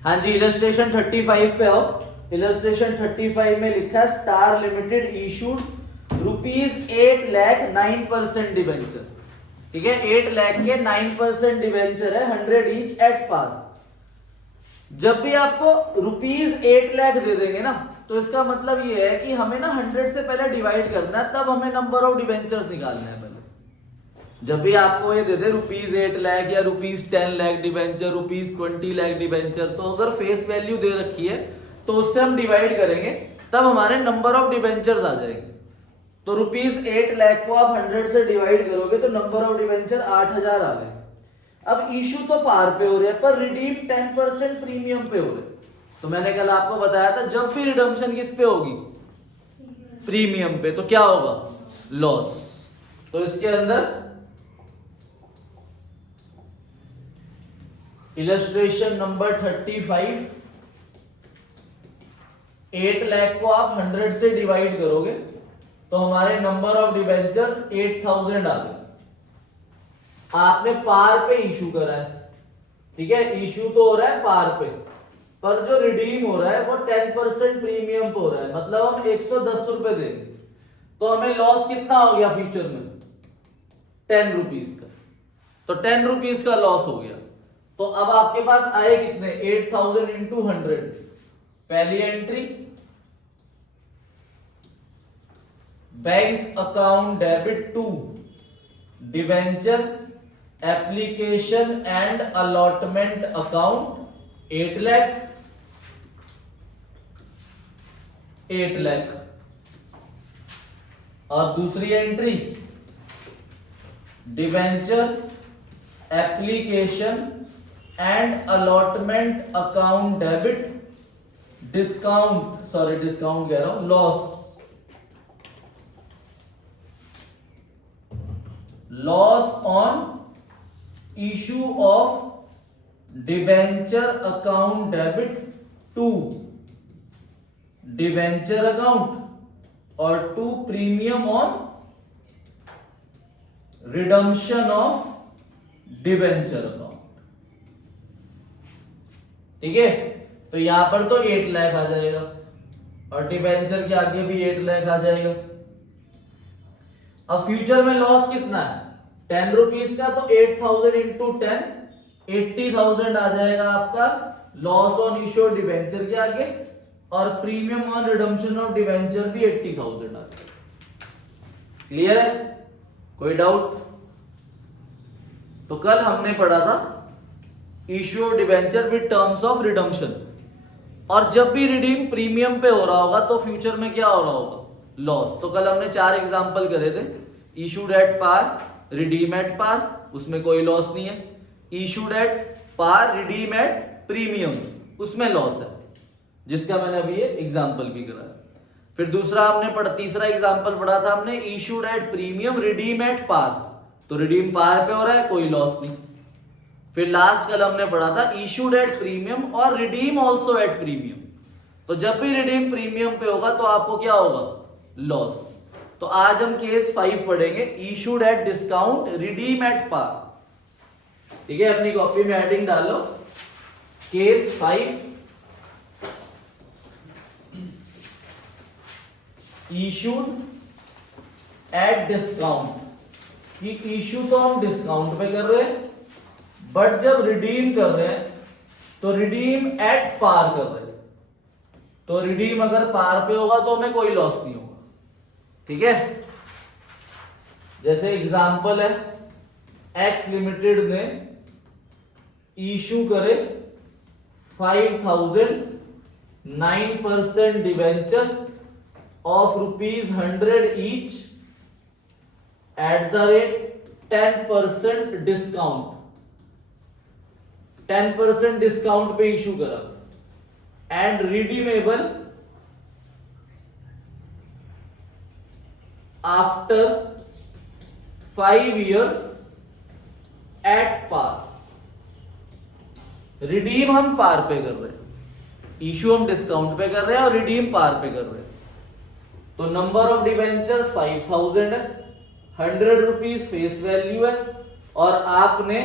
हाँ जी, इलस्ट्रेशन 35 पे आओ। इलस्ट्रेशन 35 में लिखा है star limited issued ₹8 lakh 9% debenture. ठीक है, 8 लाख के 9% डिबेंचर है, 100 ईच एट पार। जब भी आपको ₹8 लाख दे देंगे ना, तो इसका मतलब ये है कि हमें ना 100 से पहले डिवाइड करना है, तब हमें नंबर ऑफ डिबेंचर्स निकालना है। जब भी आपको ये दे दे ₹8 लाख या ₹10 लाख डिबेंचर, ₹20 लाख डिबेंचर, तो अगर फेस वैल्यू दे रखी है तो उससे हम डिवाइड करेंगे, तब हमारे नंबर ऑफ डिबेंचर्स आ जाएंगे। तो ₹8 लाख को आप 100 से डिवाइड करोगे तो नंबर ऑफ डिबेंचर 8000 आ गए। अब इशू तो पार पे हो रहे हैं, पर रिडीम 10% प्रीमियम पे हो रहे। तो मैंने कल आपको बताया था, जब भी रिडम्पशन किस पे होगी? प्रीमियम पे। तो क्या होगा? लॉस। तो इसके अंदर इलस्ट्रेशन नंबर 35, 8 लाख को आप 100 से डिवाइड करोगे तो हमारे नंबर ऑफ डिबेंचर्स 8000 आ गए। आपने पार पे इशू करा है, ठीक है, इशू तो हो रहा है पार पे, पर जो रिडीम हो रहा है वो 10% प्रीमियम पे हो रहा है, मतलब हम 110 रुपए देंगे। तो हमें लॉस कितना हो गया फ्यूचर में? 10 रुपीज का। तो 10 रुपीज का लॉस हो गया। तो अब आपके पास आए कितने? 8000 इंटू 100। पहली entry, bank account debit to debenture application and allotment account 8 lakh. 8 lakh. और दूसरी entry, debenture application and allotment account debit discount कह रहा हूं, loss on issue of debenture account debit to debenture account और to premium on redemption of debenture account. ठीक है, तो यहां पर तो 8 लाख आ जाएगा और डिबेंचर के आगे भी 8 लाख आ जाएगा। अब फ्यूचर में लॉस कितना है? 10 रुपीज का, तो 8000 इंटू 10, 80,000 आ जाएगा आपका लॉस ऑन इशू डिबेंचर के आगे, और premium on redemption of debenture भी 80,000 आ जाएगा। क्लियर है? कोई डाउट? तो कल हमने पढ़ा था issue of debenture with terms of redemption, और जब भी रिडीम प्रीमियम पे हो रहा होगा तो फ्यूचर में क्या हो रहा होगा? लॉस। तो कल हमने 4 एग्जांपल करे थे। Issued at par, redeem at par, उसमें कोई लॉस नहीं है। Issued at par, redeem at premium, उसमें लॉस है, जिसका मैंने अभी ये एग्जांपल भी करा है। फिर दूसरा हमने तीसरा एग्जांपल पढ़ा था हमने, issued at premium, redeem at par, तो रिडीम पार पे हो रहा है, कोई लॉस नहीं। फिर लास्ट कल हमने पढ़ा था इशूड एट प्रीमियम और रिडीम ऑल्सो एट प्रीमियम, तो जब भी रिडीम प्रीमियम पे होगा तो आपको क्या होगा? लॉस। तो आज हम केस 5 पढ़ेंगे, issued at discount, redeem at par. ठीक है, अपनी कॉपी में हेडिंग डालो, केस 5, इशूड एट डिस्काउंट। कि इशू तो हम डिस्काउंट पे कर रहे हैं, बट जब रिडीम कर रहे हैं तो रिडीम एट पार कर रहे हैं। तो रिडीम अगर पार पे होगा तो हमें कोई लॉस नहीं होगा। ठीक है, जैसे एग्जांपल है, एक्स लिमिटेड ने इशू करे 5000 9% debenture of ₹100 each at the rate 10% discount. 10% discount पे इशू करा and redeemable after 5 years at par. Redeem हम पार पे कर रहे हैं, इशू हम डिस्काउंट पे कर रहे हैं और रिडीम पार पे कर रहे हैं। तो नंबर ऑफ डिबेंचर्स 5000 है, 100 रुपीज फेस वैल्यू है, और आपने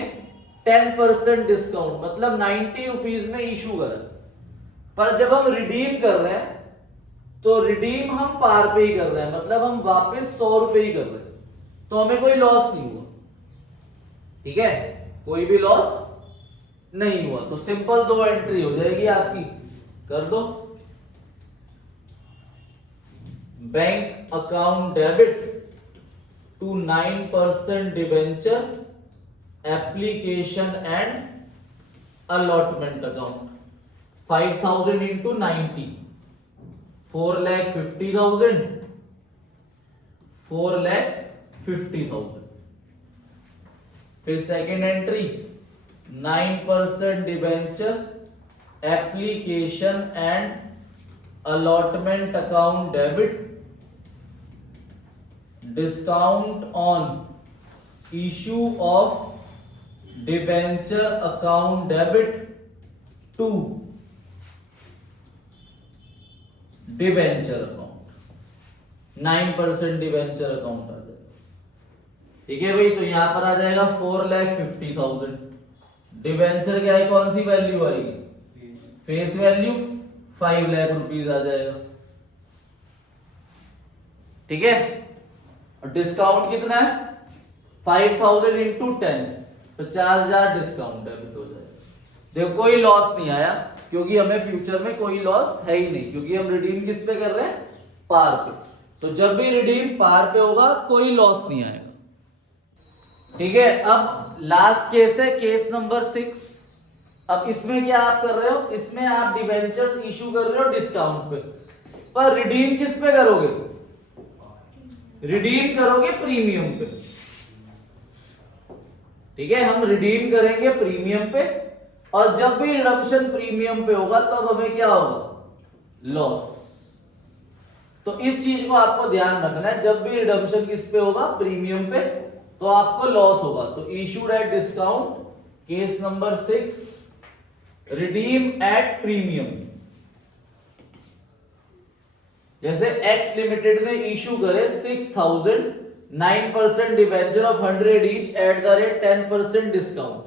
10% डिस्काउंट, मतलब 90 रुपीज में इशू करा। पर जब हम रिडीम कर रहे हैं तो रिडीम हम पार पे ही कर रहे हैं, मतलब हम वापस 100 रुपए ही कर रहे हैं, तो हमें कोई लॉस नहीं हुआ। ठीक है, कोई भी लॉस नहीं हुआ। तो सिंपल 2 एंट्री हो जाएगी आपकी, कर दो। Bank account debit to 9% debenture application and allotment account, 5000 into 90, 4,50,000, 4,50,000। फिर second entry 9% debenture application and allotment account debit, discount on issue of debenture account debit to debenture account, 9% debenture account आ जाएगा। ठीक है भाई, तो यहां पर आ जाएगा 4,50,000। डिबेंचर क्या है, कौन सी वैल्यू आएगी, फेस वैल्यू, 5 लाख रुपीज आ जाएगा। ठीक है, और डिस्काउंट कितना है, 5,000 इंटू 10, 50,000 डिस्काउंट डेबिट हो जाएगा। देखो कोई लॉस नहीं आया, क्योंकि हमें फ्यूचर में कोई लॉस है ही नहीं, क्योंकि हम रिडीम किस पे कर रहे हैं, पार पे। तो जब भी रिडीम पार पे होगा कोई लॉस नहीं आएगा। ठीक है, अब लास्ट केस है केस नंबर 6। अब इसमें क्या आप कर रहे हो, इसमें आप डिबेंचर्स इशू कर रहे हो डिस्काउंट पे, पर रिडीम किस पे करोगे, रिडीम करोगे प्रीमियम पे। ठीक है, हम रिडीम करेंगे प्रीमियम पे, और जब भी रिडम्पशन प्रीमियम पे होगा तब हमें क्या होगा, लॉस। तो इस चीज को आपको ध्यान रखना है, जब भी रिडम्पशन किस पे होगा, प्रीमियम पे, तो आपको लॉस होगा। तो issued at discount, case number 6, redeem at premium. जैसे एक्स लिमिटेड ने इशू करे 6,000, 9% debenture of 100 each at the rate 10% discount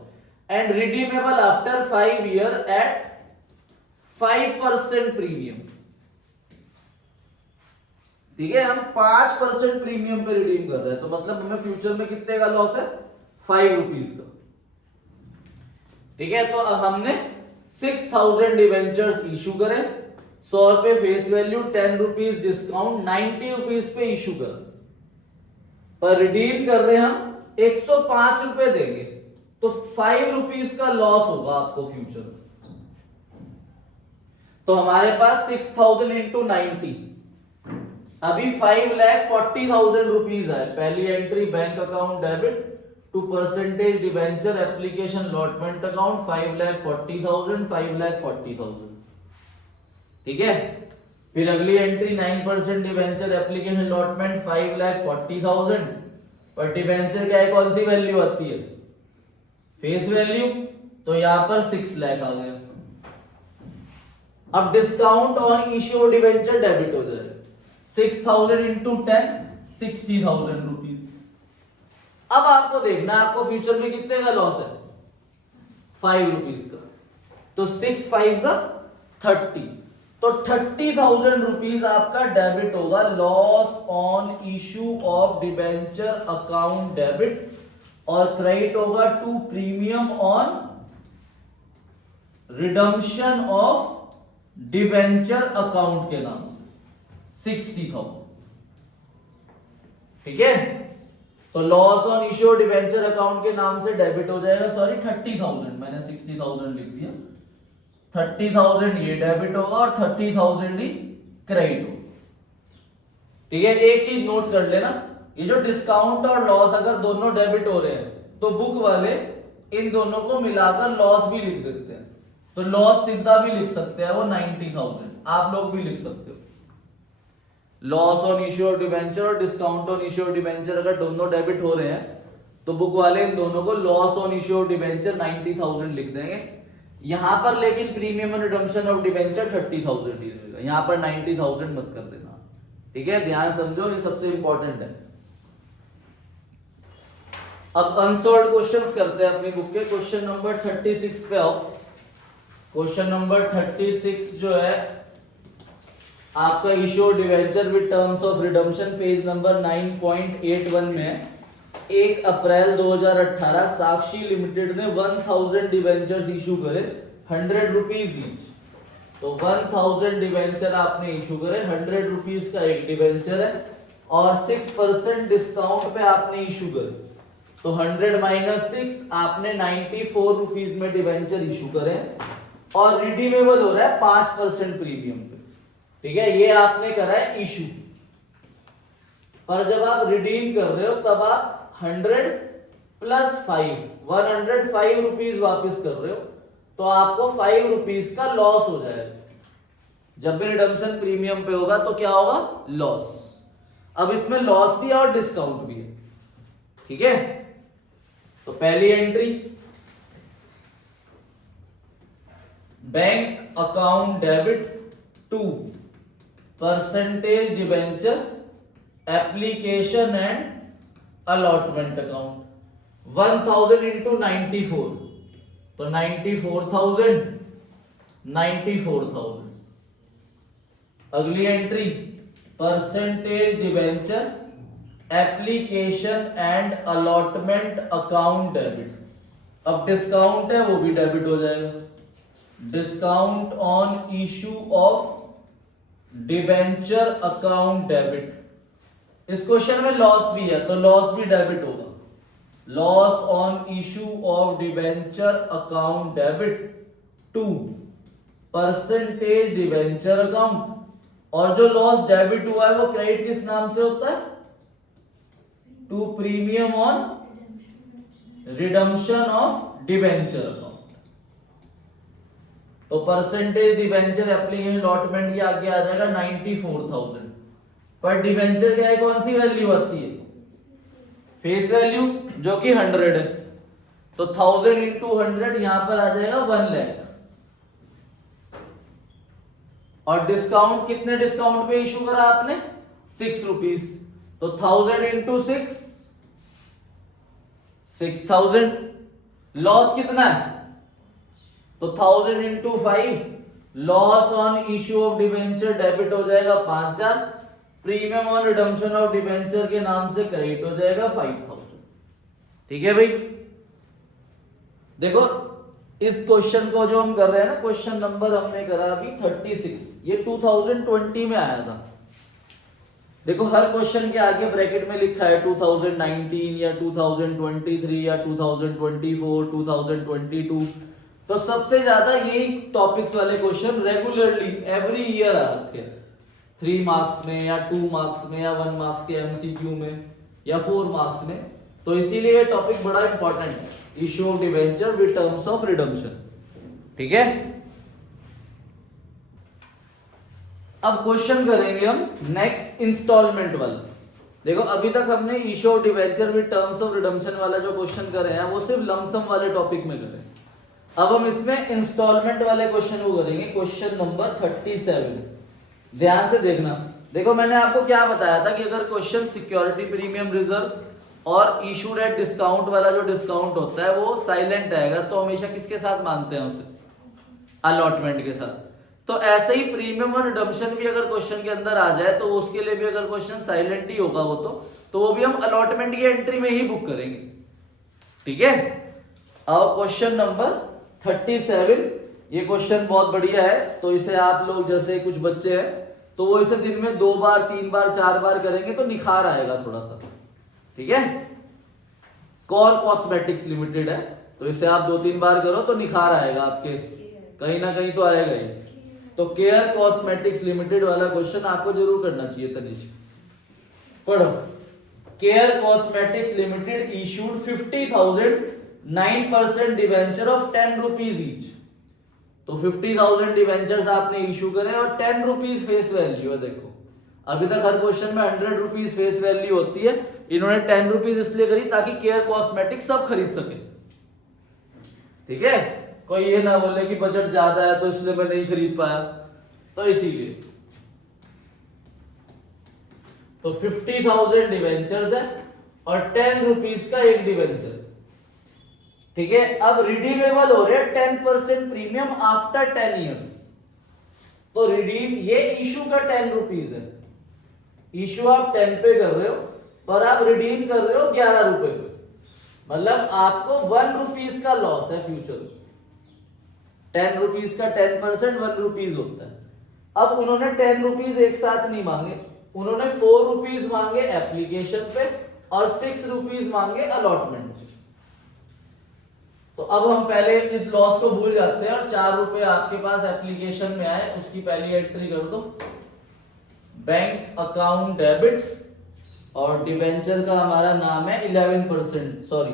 and redeemable after 5 year at 5% premium. ठीक है, हम 5% प्रीमियम पे रिडीम कर रहे हैं, तो मतलब हमें फ्यूचर में कितने का लॉस है, 5 रुपीज का। ठीक है, तो अब हमने 6,000 डिवेंचर्स इशू करे, 100 रुपए face value, 10 rupees discount, 90 rupees पे इशू करा, पर रिडीम कर रहे हैं हम 105 रुपए देंगे, तो 5 रुपीज का लॉस होगा आपको फ्यूचर में। तो हमारे पास 6,000 इंटू 90, अभी 5,40,000 रुपीज है। पहली entry bank account debit to percentage debenture application allotment account, 5,40,000, 5,40,000। ठीक है, फिर अगली एंट्री 9% डिबेंचर एप्लीकेशन अलॉटमेंट, 5,40,000, पर डिबेंचर क्या है, कौन सी वैल्यू आती है, फेस वैल्यू, तो यहां पर 6 लाख आ गया। अब discount on issue debenture debit हो जाएगा, 6,000 इंटू 10, 60,000 रुपीज। अब आपको देखना है आपको फ्यूचर में कितने का लॉस है, 5 रुपीज का। तो 6 5 30, तो 30,000 रुपीज आपका डेबिट होगा, loss on issue of debenture account debit, और क्रेडिट होगा to premium on redemption of debenture account के नाम से 60,000। ठीक है, तो loss on issue debenture account के नाम से डेबिट हो जाएगा, सॉरी 30,000, मैंने 60,000 लिख दिया, 30,000 ये डेबिट होगा और 30,000 ही क्रेडिट होगा। ठीक है, एक चीज नोट कर लेना, ये जो डिस्काउंट और लॉस अगर दोनों डेबिट हो रहे हैं तो बुक वाले इन दोनों को मिलाकर लॉस भी लिख देते हैं, तो लॉस सीधा भी लिख सकते हैं वो 90,000, आप लोग भी लिख सकते हो। Loss on issue of debenture और discount on issue of debenture अगर दोनों डेबिट हो रहे हैं तो बुक वाले इन दोनों को loss on issue of debenture 90,000 लिख देंगे। यहां पर लेकिन premium and redemption of debenture 30,000 ही रहेगा, यहां पर 90,000 मत कर देना। ठीक है, ध्यान समझो, ये सबसे इंपॉर्टेंट है। अब अनसॉल्व्ड क्वेश्चंस करते हैं अपनी बुक के। क्वेश्चन नंबर 36 पे आओ। क्वेश्चन नंबर 36 जो है आपका issue debenture with terms of redemption page number 9.81 में है। 1 अप्रैल 2018 साक्षी लिमिटेड ने 1000 डिवेंचर्स इशू करे 100 रुपीज ईच। तो 1000 डिवेंचर आपने इशू करे, 100 रुपीज का एक डिवेंचर है और 6% डिस्काउंट पे आपने इशू करे। तो 100 माइनस 6 आपने 94 रुपीज में डिवेंचर इशू करे और रिडीमेबल हो रहा है 5% प्रीमियम पे। ठीक है, ये आपने करा है इशू। पर जब आप रिडीम कर रहे हो तब आप 100 प्लस 5 105 रुपीज वापिस कर रहे हो, तो आपको 5 रुपीज का लॉस हो जाएगा। जब भी रिडम्पशन प्रीमियम पे होगा तो क्या होगा? लॉस। अब इसमें लॉस भी है और डिस्काउंट भी है। ठीक है, तो पहली entry bank account debit to percentage debenture application and allotment account 1000 into 94, तो 94,000 94,000। अगली entry percentage debenture application and allotment account debit. अब डिस्काउंट है वो भी डेबिट हो जाएगा। Discount on issue of debenture account debit. इस क्वेश्चन में लॉस भी है तो लॉस भी डेबिट होगा। Loss on issue of debenture account debit to percentage debenture account. और जो लॉस डेबिट हुआ है वो क्रेडिट किस नाम से होता है? To premium on redemption of debenture account. तो परसेंटेज डिवेंचर एप्लीकेशन अलॉटमेंट के आगे आ जाएगा 94,000। पर डिवेंचर क्या है, कौन सी वैल्यू आती है? फेस वैल्यू, जो कि 100 है। तो 1000 इंटू 100 यहां पर आ जाएगा 1 लाख। और डिस्काउंट कितने डिस्काउंट पे इशू करा आपने? 6 रुपीज। तो 1000 इंटू 6 6000। लॉस कितना है? तो 1000 into 5 loss on issue of debenture debit हो जाएगा 5000। Premium on redemption of debenture के नाम से क्रेडिट हो जाएगा 5000। ठीक है भाई, देखो इस क्वेश्चन को जो हम कर रहे हैं ना, क्वेश्चन नंबर हमने करा अभी 36, ये 2020 में आया था। देखो हर क्वेश्चन के आगे ब्रैकेट में लिखा है 2019 या 2023 या 2024 2022। तो सबसे ज्यादा यही टॉपिक्स वाले क्वेश्चन रेगुलरली एवरी ईयर आ रखे हैं, 3 मार्क्स में या 2 मार्क्स में या 1 मार्क्स के एमसीक्यू में या 4 मार्क्स में। तो इसीलिए ये टॉपिक बड़ा इंपॉर्टेंट है, issue of debenture with terms of redemption. ठीक है, अब क्वेश्चन करेंगे हम नेक्स्ट इंस्टॉलमेंट वाला। देखो अभी तक हमने issue of debenture with terms of redemption वाला जो क्वेश्चन करे हैं वो सिर्फ लमसम वाले टॉपिक में करे। अब हम इसमें इंस्टॉलमेंट वाले क्वेश्चन को करेंगे, क्वेश्चन नंबर 37। ध्यान से देखना। देखो मैंने आपको क्या बताया था कि अगर क्वेश्चन सिक्योरिटी प्रीमियम रिजर्व और इशूड एट डिस्काउंट वाला जो डिस्काउंट होता है वो साइलेंट है अगर, तो हमेशा किसके साथ मानते हैं उसे? अलॉटमेंट के साथ। तो ऐसे ही प्रीमियम और रिडम्पशन भी अगर क्वेश्चन के अंदर आ जाए तो उसके लिए भी अगर क्वेश्चन साइलेंट ही होगा तो वो भी हम अलॉटमेंट की एंट्री में ही बुक करेंगे। ठीक है, अब क्वेश्चन नंबर 37। ये क्वेश्चन बहुत बढ़िया है, तो इसे आप लोग जैसे कुछ बच्चे हैं तो वो इसे दिन में 2 बार 3 बार 4 बार करेंगे तो निखार आएगा थोड़ा सा। ठीक है, कौर कॉस्मेटिक्स लिमिटेड है तो इसे आप 2-3 बार करो तो निखार आएगा आपके, कहीं ना कहीं तो आएगा ही। तो केयर कॉस्मेटिक्स लिमिटेड वाला क्वेश्चन आपको जरूर करना चाहिए। तनिष पढ़ो। Care cosmetics limited issued 50,000 9% debenture of 10 rupees each. तो 50,000 डिवेंचर्स आपने इशू करे और 10 रुपीज फेस वैल्यू है। देखो अभी तक हर क्वेश्चन में 100 रुपीज फेस वैल्यू होती है, इन्होंने 10 रुपीज इसलिए करी ताकि केयर कॉस्मेटिक्स सब खरीद सके। ठीक है, कोई ये ना बोले कि बजट ज्यादा है तो इसलिए मैं नहीं खरीद पाया, तो इसीलिए। तो 50,000 डिवेंचर्स है और 10 रुपीज का एक डिवेंचर। ठीक है, अब रिडीमेबल हो रहे हैं 10% प्रीमियम आफ्टर 10 इयर्स। तो रिडीम, ये इशू का 10 रुपीज है, इशू आप 10 पे कर रहे हो पर आप रिडीम कर रहे हो 11 रुपए पे, मतलब आपको 1 रुपीज का लॉस है फ्यूचर में। 10 रुपीज का 10% 1 रुपीज होता है। अब उन्होंने 10 रुपीज एक साथ नहीं मांगे, उन्होंने 4 रुपीज मांगे एप्लीकेशन पे और 6 रुपीज मांगे अलॉटमेंट पे। तो अब हम पहले इस लॉस को भूल जाते हैं और 4 रुपए आपके पास एप्लीकेशन में आए, उसकी पहली एंट्री कर दो, बैंक अकाउंट डेबिट और डिवेंचर का हमारा नाम है 11%, सॉरी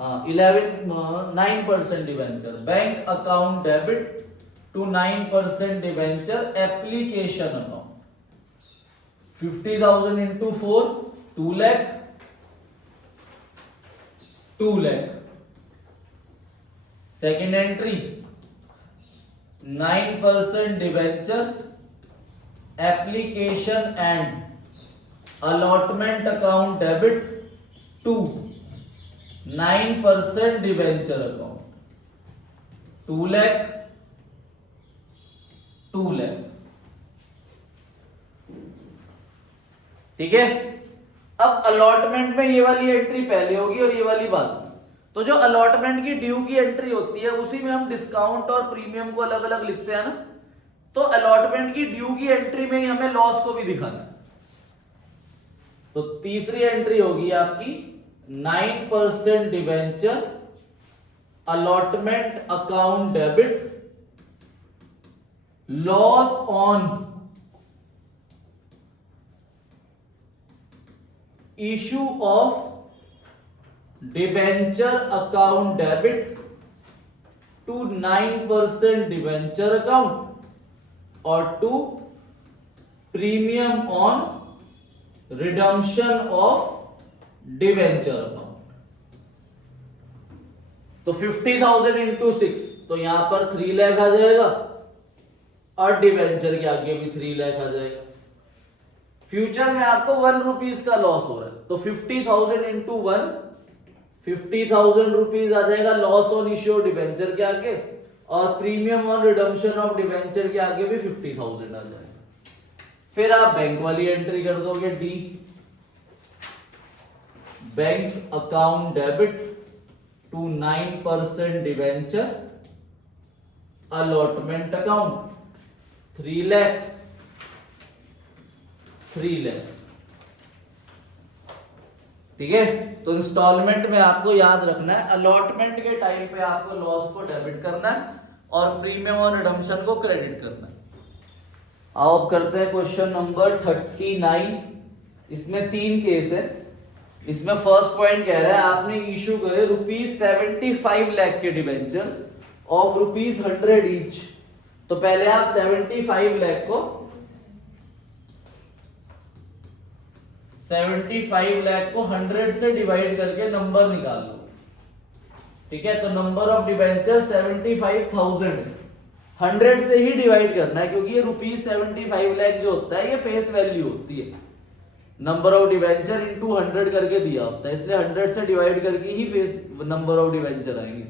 हाँ 9% debenture, bank account debit to 9% debenture application account, 50,000 into 4 2 lakh, 2 lakh. Second entry 9% debenture application and allotment account debit to 9% debenture account, 2 lakh 2 lakh. ठीक है, अब अलॉटमेंट में ये वाली एंट्री पहले होगी और ये वाली बाद में। तो जो अलॉटमेंट की ड्यू की एंट्री होती है उसी में हम डिस्काउंट और प्रीमियम को अलग अलग लिखते हैं ना, तो अलॉटमेंट की ड्यू की एंट्री में ही हमें लॉस को भी दिखाना है। तो तीसरी एंट्री होगी आपकी 9% debenture allotment account debit loss on issue of debenture account debit to 9% debenture account और to premium on redemption of debenture account. तो 50,000 इंटू 6, तो यहां पर 3 लाख आ जाएगा और डिवेंचर के आगे भी 3 लाख आ जाएगा। फ्यूचर में आपको 1 रुपीज का लॉस हो रहा है, तो 50,000 इंटू 1 50,000 रुपीज आ जाएगा loss on issue of debenture के आगे, और premium on redemption of debenture के आगे भी 50,000 आ जाएगा। फिर आप बैंक वाली एंट्री कर दोगे डी, bank account debit to 9% debenture allotment account 3 lakh 3 lakh. ठीक है, तो इंस्टॉलमेंट में आपको याद रखना है अलॉटमेंट के टाइम पे आपको लॉस को डेबिट करना है और प्रीमियम और रिडम्पशन को क्रेडिट करना है। आओ अब करते हैं क्वेश्चन नंबर 39। इसमें 3 केस है। इसमें फर्स्ट पॉइंट कह रहा है आपने इशू करे ₹75 लाख के डिवेंचर्स ऑफ ₹100 ईच। तो पहले आप 75 लाख को 100 से डिवाइड करके नंबर निकाल लो। ठीक है, तो नंबर ऑफ डिवेंचर 75,000 है, 100 से ही डिवाइड करना है क्योंकि ये ₹75 लाख जो होता है ये फेस वैल्यू होती है, नंबर ऑफ डिवेंचर इंटू 100 करके दिया होता है, इसलिए 100 से डिवाइड करके ही फेस नंबर ऑफ डिवेंचर आएंगे।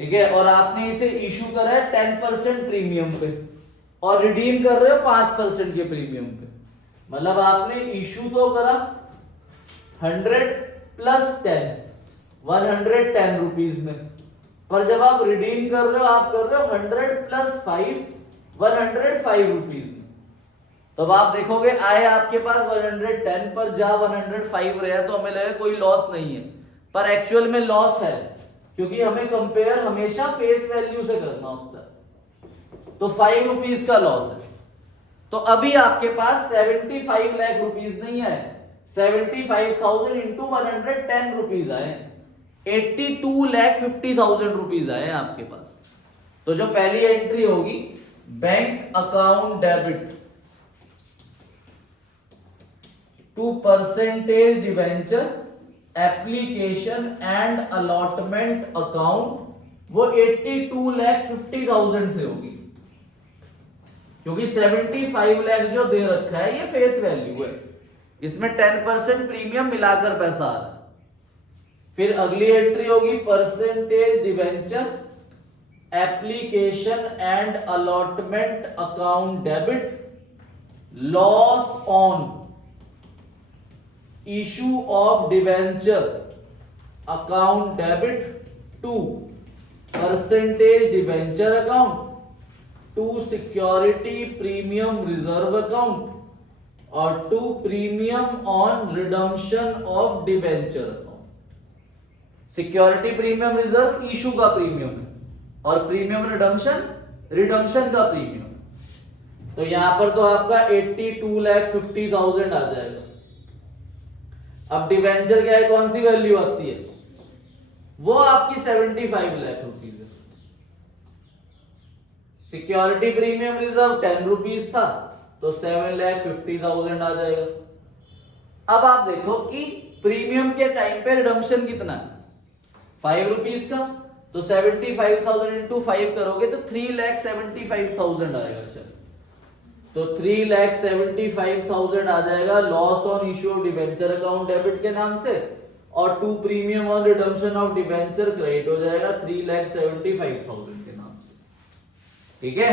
ठीक है, और आपने इसे इशू करा है 10% प्रीमियम पे और रिडीम कर रहे हो 5% के प्रीमियम पे, मतलब आपने इशू तो करा 100 प्लस 10 110 रुपीज में, पर जब आप रिडीम कर रहे हो आप कर रहे हो 100 प्लस 5 105 रुपीज में। तब आप देखोगे आए आपके पास 110 पर जा 105 रहा तो हमें लगे कोई लॉस नहीं है, पर एक्चुअल में लॉस है क्योंकि हमें कंपेयर हमेशा फेस वैल्यू से करना होता है। तो 5 रुपीज का लॉस है। तो अभी आपके पास 75 लाख रुपीज नहीं है, 75,000 इंटू 110 रुपीज आए, 82,50,000 रुपीज आए आपके पास। तो जो पहली एंट्री होगी bank account debit to percentage debenture application and allotment account, वो 82,50,000 से होगी क्योंकि 75 लाख जो दे रखा है ये फेस वैल्यू है, इसमें 10% प्रीमियम मिलाकर पैसा आ रहा है। फिर अगली एंट्री होगी percentage debenture application and allotment account debit, loss on issue of debenture account debit to percentage debenture account, to security premium reserve account और to premium on redemption of debenture account. Security premium reserve issue का premium है और premium redemption का premium. तो यहां पर तो आपका 82,50,000 आ जाएगा। अब डिवेंचर क्या है, कौन सी वैल्यू आती है, वो आपकी 75 लाख रुपीज है। सिक्योरिटी प्रीमियम रिजर्व 10 रुपीज था तो 7,50,000 आ जाएगा। अब आप देखो कि प्रीमियम के टाइम पे रिडम्पशन कितना है, 5 रुपीज का, तो 75,000 इंटू 5 करोगे तो 3,75,000 आएगा सर। तो 3,75,000 आ जाएगा loss on issue of debenture account debit के नाम से, और to premium on redemption of debenture credit हो जाएगा 3,75,000 के नाम से। ठीक है,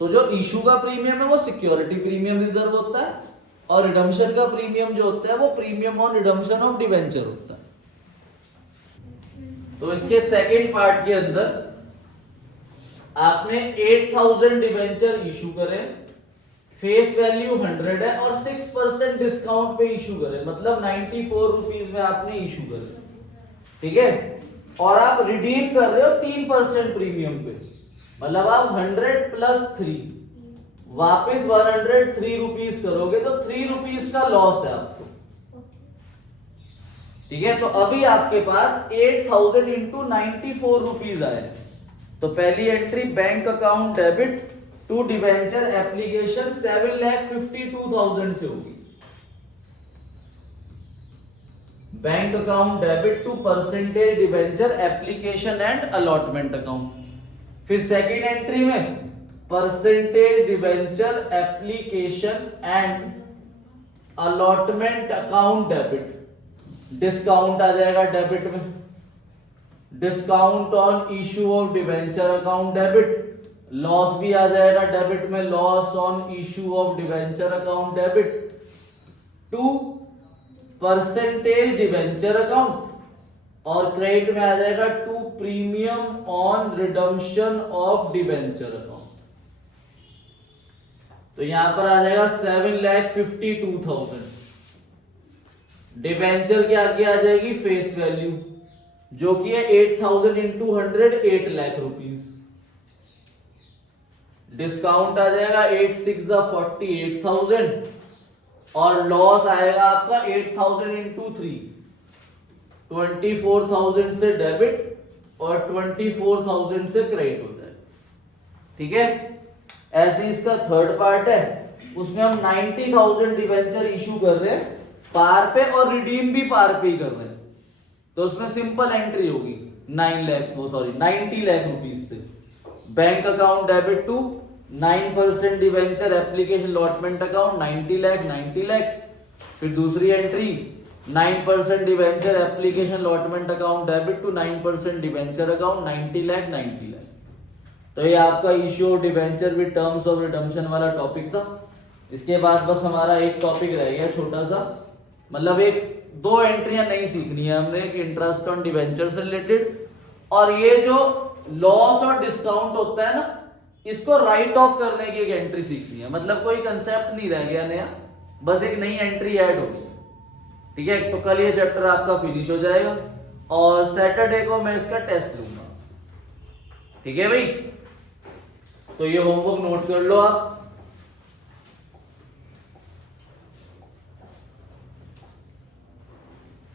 तो जो इशू का प्रीमियम है वो सिक्योरिटी प्रीमियम रिजर्व होता है और रिडम्पशन का प्रीमियम जो होता है वो premium on redemption of debenture होता है। तो इसके सेकंड पार्ट के अंदर आपने 8,000 डिवेंचर इशू करे, फेस वैल्यू 100 है और 6% डिस्काउंट पे इशू करे, मतलब 94 रुपीज में आपने इशू करे। ठीक है, और आप रिडीम कर रहे हो 3% प्रीमियम पे, मतलब आप 100 प्लस 3 वापिस 103 रुपीज करोगे तो 3 रुपीज का लॉस है आपको। ठीक है, तो अभी आपके पास 8,000 इंटू 94 रुपीज आए। तो पहली entry bank account debit to debenture application 7,52,000 से होगी। Bank account debit to percentage debenture application and allotment account. फिर सेकेंड एंट्री में percentage debenture application and allotment account debit, discount आ जाएगा डेबिट में, discount on issue of debenture account debit, loss भी आ जाएगा डेबिट में, loss on issue of debenture account debit to percentage debenture account, और credit में आ जाएगा to premium on redemption of debenture account. तो यहां पर आ जाएगा 7,52,000। डिवेंचर के आगे आ जाएगी फेस वैल्यू जो कि है 8,000 इंटू 100, 8 लाख रुपीज। डिस्काउंट आ जाएगा 8 6 48,000 और लॉस आएगा आपका 8,000 इंटू 3, 24,000 से डेबिट और 24,000 से क्रेडिट हो जाएगा। ठीक है, ऐसे इसका थर्ड पार्ट है, उसमें हम 90,000 डिवेंचर इशू कर रहे हैं पार पे और रिडीम भी पार पे ही कर रहे हैं। तो उसमें सिंपल एंट्री होगी 90 लाख रुपीज से bank account debit to 9% debenture application allotment account 90 lakh. फिर दूसरी entry 9% debenture application allotment account debit to 9% debenture account 90 lakh. तो ये आपका issue of debenture with terms of redemption वाला टॉपिक था। इसके बाद बस हमारा एक टॉपिक रह गया छोटा सा, मतलब एक 2 एंट्रियां नहीं सीखनी है हमने, एक इंटरेस्ट ऑन डिवेंचर से रिलेटेड, और ये जो लॉस और डिस्काउंट होता है ना, इसको राइट ऑफ करने की एक एंट्री सीखनी है। मतलब कोई कंसेप्ट नहीं रह गया नया, बस एक नई एंट्री ऐड होगी। ठीक है, तो कल ये चैप्टर आपका फिनिश हो जाएगा और सैटरडे को मैं इसका टेस्ट लूंगा। ठीक है भाई, तो ये होमवर्क नोट कर लो आप।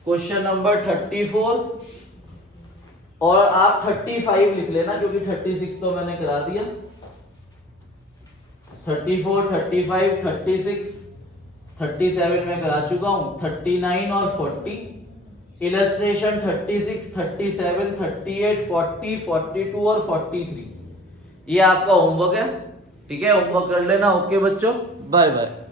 क्वेश्चन नंबर 34 और आप 35 लिख लेना क्योंकि 36 तो मैंने करा दिया। 34, 35, 36, 37 में करा चुका हूं, 39 और 40, इलस्ट्रेशन 36, 37, 38, 40, 42 और 43 ये आपका होमवर्क है। ठीक है, होमवर्क कर लेना। ओके बच्चों, बाय बाय।